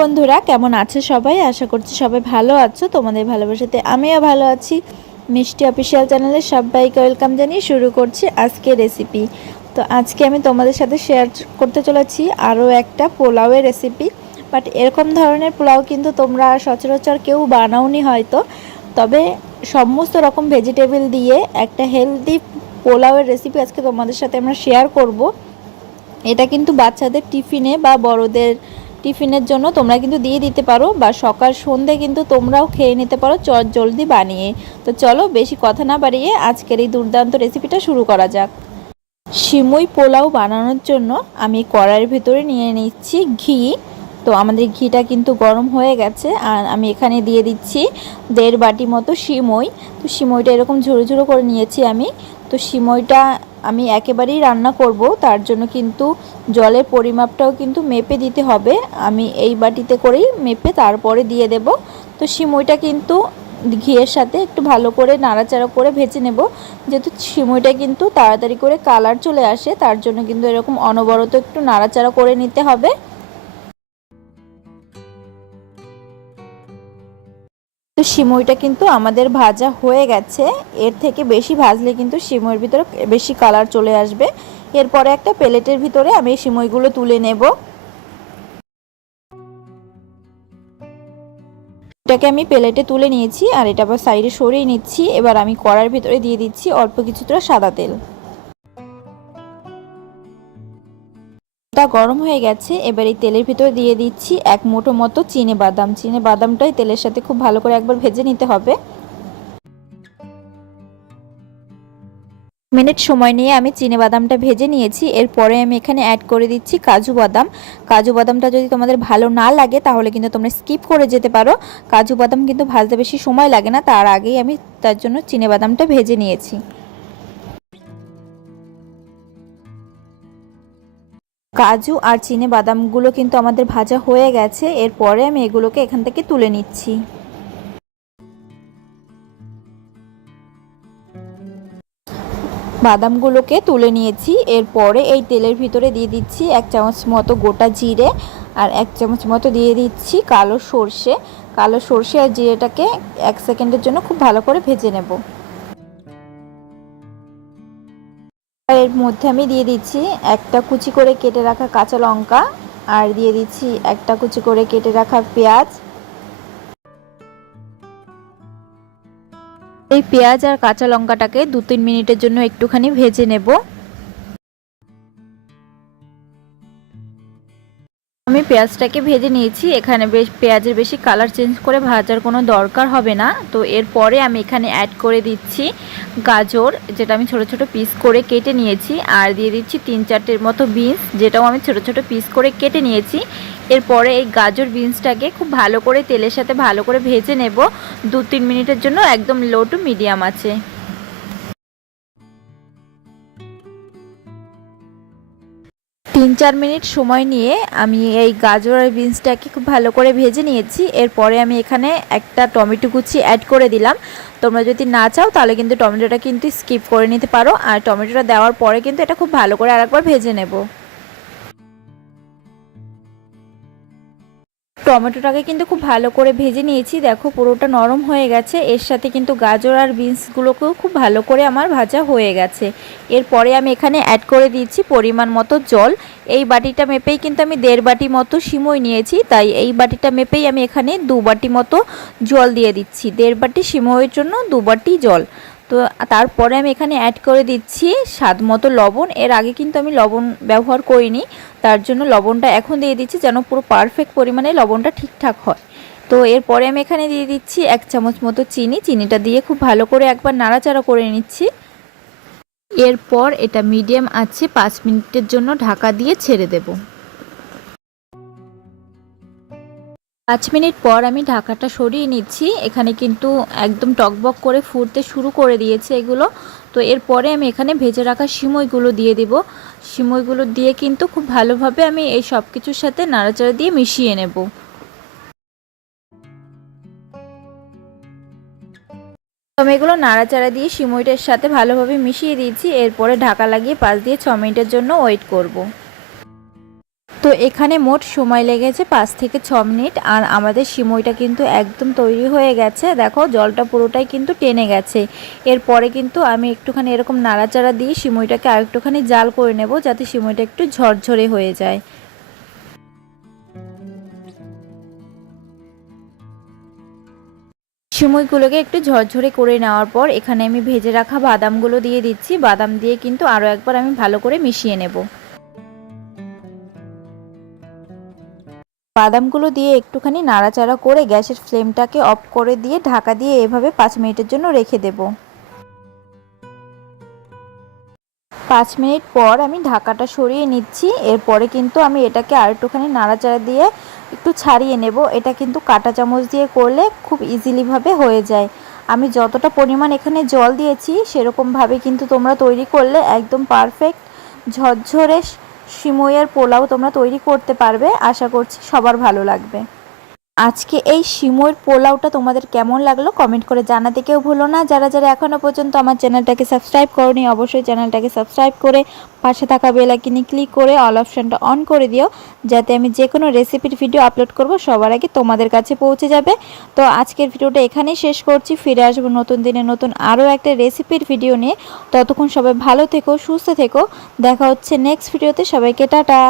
বন্ধুরা, কেমন আছে সবাই? আশা করছি সবাই ভালো আছো। তোমাদের ভালোবাসাতে আমিও ভালো আছি। মিষ্টি অফিসিয়াল চ্যানেলে সবাইকে ওয়েলকাম জানিয়ে শুরু করছি আজকে রেসিপি। তো আজকে আমি তোমাদের সাথে শেয়ার করতে চলেছি আরও একটা পোলাওয়ের রেসিপি। বাট এরকম ধরনের পোলাও কিন্তু তোমরা সচরাচর কেউ বানাওনি হয়তো। তবে সমস্ত রকম ভেজিটেবল দিয়ে একটা হেলদি পোলাওয়ের রেসিপি আজকে তোমাদের সাথে আমরা শেয়ার করব। এটা কিন্তু বাচ্চাদের টিফিনে বা বড়দের টিফিনের জন্য তোমরা কিন্তু দিয়ে দিতে পারো, বা সকাল সন্ধে কিন্তু তোমরাও খেয়ে নিতে পারো জলদি বানিয়ে। তো চলো বেশি কথা না বাড়িয়ে আজকের এই দুর্দান্ত রেসিপিটা শুরু করা যাক। সিমুই পোলাও বানানোর জন্য আমি কড়াইয়ের ভেতরে নিয়ে নিচ্ছি ঘি। তো আমাদের ঘিটা কিন্তু গরম হয়ে গেছে, আর আমি এখানে দিয়ে দিচ্ছি 1.5 বাটি মতো সিমই। তো সিমইটা এরকম ঝুড়ো ঝুড়ো করে নিয়েছি আমি। তো সিমইটা আমি একেবারেই রান্না করব, তার জন্য কিন্তু জলের পরিমাপটাও কিন্তু মেপে দিতে হবে। আমি এই বাটিতে করেই মেপে তারপরে দিয়ে দেব। তো সিমইটা কিন্তু ঘিয়ের সাথে একটু ভালো করে নাড়াচাড়া করে ভেজে নেব, যেহেতু সিমইটা কিন্তু তাড়াতাড়ি করে কালার চলে আসে, তার জন্য কিন্তু এরকম অনবরত একটু নাড়াচাড়া করে নিতে হবে। তো সিমইটা কিন্তু আমাদের ভাজা হয়ে গেছে। এর থেকে বেশি ভাজলে কিন্তু সিমইয়ের ভিতরে বেশি কালার চলে আসবে। এরপরে একটা প্লেটের ভিতরে আমি সিমইগুলো তুলে নেব। এটাকে আমি প্লেটে তুলে নিয়েছি, আর এটা আবার সাইডে সরিয়ে নিচ্ছি। এবার আমি কড়াইয়ের ভিতরে দিয়ে দিচ্ছি অল্প কিছুটা সাদা তেল। তা গরম হয়ে গেছে। এবার এই তেলের ভিতরে দিয়ে দিচ্ছি 1 মুঠো মতো বাদাম। বাদামটাই তেলের সাথে খুব ভালো করে একবার ভেজে নিতে হবে। মিনিট সময় নিয়ে আমি বাদামটা ভেজে নিয়েছি। এরপরে আমি এখানে অ্যাড করে দিচ্ছি কাজু বাদাম। কাজু বাদামটা যদি তোমাদের ভালো না লাগে তাহলে কিন্তু তোমরা স্কিপ করে যেতে পারো। কাজু বাদাম কিন্তু ভাজতে বেশি সময় লাগে না, তার আগেই আমি তার জন্য বাদামটা ভেজে নিয়েছি। কাজু আর বাদামগুলো কিন্তু আমাদের ভাজা হয়ে গেছে। এরপরে আমি এগুলোকে এখান থেকে তুলে নিচ্ছি। বাদামগুলোকে তুলে নিয়েছি। এরপরে এই তেলের ভিতরে দিয়ে দিচ্ছি 1 চামচ মতো গোটা জিরে, আর 1 চামচ মতো দিয়ে দিচ্ছি কালো সর্ষে। কালো সর্ষে আর জিরেটাকে 1 সেকেন্ডের জন্য খুব ভালো করে ভেজে নেব। এর মধ্যে আমি দিয়ে দিচ্ছি একটা কুচি করে কেটে রাখা কাঁচা লঙ্কা, আর দিয়ে দিচ্ছি একটা কুচি করে কেটে রাখা পেঁয়াজ। এই পেঁয়াজ আর কাঁচা লঙ্কাটাকে 2-3 মিনিটের জন্য একটুখানি ভেজে নেব। আমি পেঁয়াজটাকে ভেজে নিয়েছি। এখানে পেঁয়াজের বেশি কালার চেঞ্জ করে ভাজার কোনো দরকার হবে না। তো এরপরে আমি এখানে অ্যাড করে দিচ্ছি গাজর, যেটা আমি ছোট ছোট পিস করে কেটে নিয়েছি, আর দিয়ে দিচ্ছি 3-4টের মতো বিনস, যেটাও আমি ছোট ছোট পিস করে কেটে নিয়েছি। এরপরে এই গাজর বিনসটাকে খুব ভালো করে তেলের সাথে ভালো করে ভেজে নেব 2-3 মিনিটের জন্য, একদম লো টু মিডিয়াম আছে। 3-4 মিনিট সময় নিয়ে আমি এই গাজর আর বিনসটাকে খুব ভালো করে ভেজে নিয়েছি। এরপরে আমি এখানে একটা টমেটো কুচি অ্যাড করে দিলাম। তোমরা যদি না চাও তাহলে কিন্তু টমেটোটা কিন্তু স্কিপ করে নিতে পারো, আর টমেটোটা দেওয়ার পরে কিন্তু এটা খুব ভালো করে আরেকবার ভেজে নেব। টমেটোটাকে কিন্তু খুব ভালো করে ভেজে নিয়েছি। দেখো পুরোটা নরম হয়ে গেছে। এর সাথে কিন্তু গাজর আর বিনসগুলোকেও খুব ভালো করে আমার ভাজা হয়ে গেছে। এরপরে আমি এখানে অ্যাড করে দিচ্ছি পরিমাণ মতো জল। এই বাটিটা মেপেই কিন্তু আমি 1.5 বাটি মতো সিমই নিয়েছি, তাই এই বাটিটা মেপেই আমি এখানে 2 বাটি মতো জল দিয়ে দিচ্ছি। 1.5 বাটি সিমইয়ের জন্য 2 বাটি জল। তো তারপরে আমি এখানে অ্যাড করে দিচ্ছি স্বাদ মতো লবণ। এর আগে কিন্তু আমি লবণ ব্যবহার করিনি, তার জন্য লবণটা এখন দিয়ে দিচ্ছি যেন পুরো পারফেক্ট পরিমাণে লবণটা ঠিকঠাক হয়। তো এরপরে আমি এখানে দিয়ে দিচ্ছি 1 চামচ মতো চিনিটা দিয়ে খুব ভালো করে একবার নাড়াচাড়া করে নিচ্ছি। এরপর এটা মিডিয়াম আছে 5 মিনিটের জন্য ঢাকা দিয়ে ছেড়ে দেব। 5 মিনিট পর আমি ঢাকাটা সরিয়ে নিচ্ছি। এখানে কিন্তু একদম টকবক করে ফুটতে শুরু করে দিয়েছে এগুলো। তো এরপরে আমি এখানে ভেজে রাখা সিমইগুলো দিয়ে দিব। সিমইগুলো দিয়ে কিন্তু খুব ভালোভাবে আমি এই সব কিছুর সাথে নাড়াচাড়া দিয়ে মিশিয়ে নেব। আমি এগুলো নাড়াচাড়া দিয়ে সিমইটার সাথে ভালোভাবে মিশিয়ে দিয়েছি। এরপরে ঢাকা লাগিয়ে 5 দিয়ে 6 মিনিটের জন্য ওয়েট করব। তো এখানে মোট সময় লেগেছে 5 থেকে 6 মিনিট। আর আমাদের সিমইটা কিন্তু একদম তৈরি হয়ে গেছে। দেখো জলটা পুরোটাই কিন্তু টেনে গেছে। এরপরে কিন্তু আমি একটুখানি এরকম নাড়াচাড়া দিয়ে সিমইটাকে আরেকটুখানি জাল করে নেব, যাতে সিমইটা একটু ঝরঝরে হয়ে যায়। সিমইগুলোকে একটু ঝরঝরে করে নেওয়ার পর এখানে আমি ভেজে রাখা বাদামগুলো দিয়ে দিচ্ছি। বাদাম দিয়ে কিন্তু আরও একবার আমি ভালো করে মিশিয়ে নেব। বাদামগুলো দিয়ে একটুখানি নাড়াচাড়া করে গ্যাসের ফ্লেমটাকে অফ করে দিয়ে ঢাকা দিয়ে এভাবে 5 মিনিটের জন্য রেখে দেব। 5 মিনিট পর আমি ঢাকাটা সরিয়ে নিচ্ছি। এরপরে কিন্তু আমি এটাকে আর একটুখানি নাড়াচাড়া দিয়ে একটু ছাড়িয়ে নেব। এটা কিন্তু কাঁটা চামচ দিয়ে করলে খুব ইজিলিভাবে হয়ে যায়। আমি যতটা পরিমাণ এখানে জল দিয়েছি সেরকমভাবে কিন্তু তোমরা তৈরি করলে একদম পারফেক্ট ঝরঝরে সিমইয়ের পোলাও তোমরা তৈরি করতে পারবে। আশা করছি সবার ভালো লাগবে। আজকে এই সিমইয়ের পোলাওটা তোমাদের কেমন লাগলো কমেন্ট করে জানাতে কেউ ভুলো না। যারা যারা এখনও পর্যন্ত আমার চ্যানেলটাকে সাবস্ক্রাইব করোনি অবশ্যই চ্যানেলটাকে সাবস্ক্রাইব করে পাশে থাকা বেল আইকনে ক্লিক করে অল অপশনটা অন করে দিও, যাতে আমি যে কোনো রেসিপির ভিডিও আপলোড করব সবার আগে তোমাদের কাছে পৌঁছে যাবে। তো আজকের ভিডিওটা এখানেই শেষ করছি। ফিরে আসবো নতুন দিনে নতুন আরও একটা রেসিপির ভিডিও নিয়ে। ততক্ষণ সবাই ভালো থেকো, সুস্থ থেকো। দেখা হচ্ছে নেক্সট ভিডিওতে। সবাইকে টাটা।